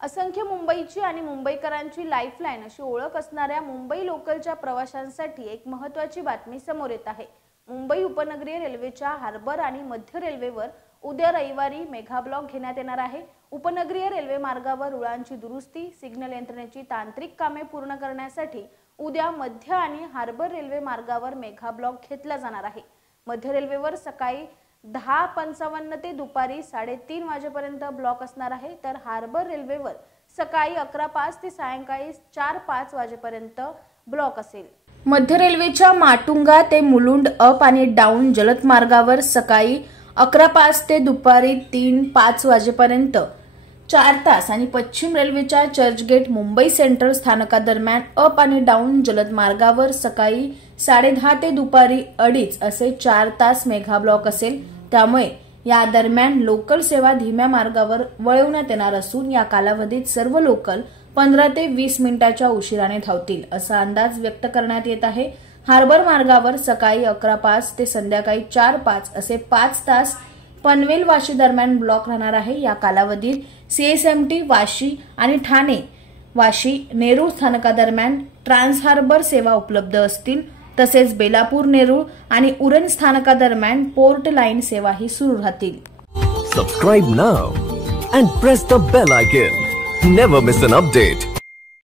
असंख्य मुंबईची आणि मुंबईकरांची लाईफलाईन अशी ओळख असणाऱ्या मुंबई लोकलच्या प्रवाशांसाठी एक महत्त्वाची बातमी समोर येत आहे। मुंबई उपनगरीय रेल्वेच्या हार्बर आणि मध्य रेल्वेवर उद्या रविवारी मेगा ब्लॉक घेण्यात येणार आहे। उपनगरीय रेल्वे मार्गावर रुळांची दुरुस्ती, सिग्नल यंत्रणेची तांत्रिक कामे पूर्ण करण्यासाठी उद्या मध्य आणि हार्बर रेल्वे मार्गावर मेगा ब्लॉक घेतला जाणार आहे। मध्य रेल्वेवर सकाळी 10:55 ते दुपारी 3:30 वाजेपर्यंत ब्लॉक असणार आहे, तर हार्बर रेल्वेवर सकाळी 11:05 ते सायंकाळी 4:05 वाजेपर्यंत ब्लॉक असेल। मध्य रेल्वेच्या माटुंगा ते मुलुंड अप आणि डाऊन जलद मार्गावर सकाळी 11:05 ते दुपारी 3:05 वाजेपर्यंत 4 तास आणि पश्चिम रेल्वेच्या चर्चगेट मुंबई सेंट्रल स्थानकादरम्यान अप आणि डाऊन जलद मार्गावर सकाळी 10:30 ते दुपारी 2:30 असे 4 तास मेगा ब्लॉक असेल। त्यामुळे या दरम्यान लोकल सेवा धीम्या मार्गावर वळवण्यात येणार असून या कालावधीत सर्व लोकल 15 ते 20 मिनिटांच्या उशिराने धावतील असा अंदाज व्यक्त करण्यात येत आहे। हार्बर मार्गावर सकाळी 11:05 ते संध्याकाळी 4:05 असे 5 तास पनवेल वाशी दरम्यान ब्लॉक राहणार आहे। या कालावधीत सीएसएमटी वाशी आणि ठाणे वाशी नेरूळ स्थानकादरम्यान ट्रान्स हार्बर सेवा उपलब्ध असतील। तसेच बेलापूर नेरूळ आणि उरण स्थानकादरम्यान पोर्ट लाईन सेवाही सुरू राहतील। Subscribe now and press the bell icon. Never miss an update.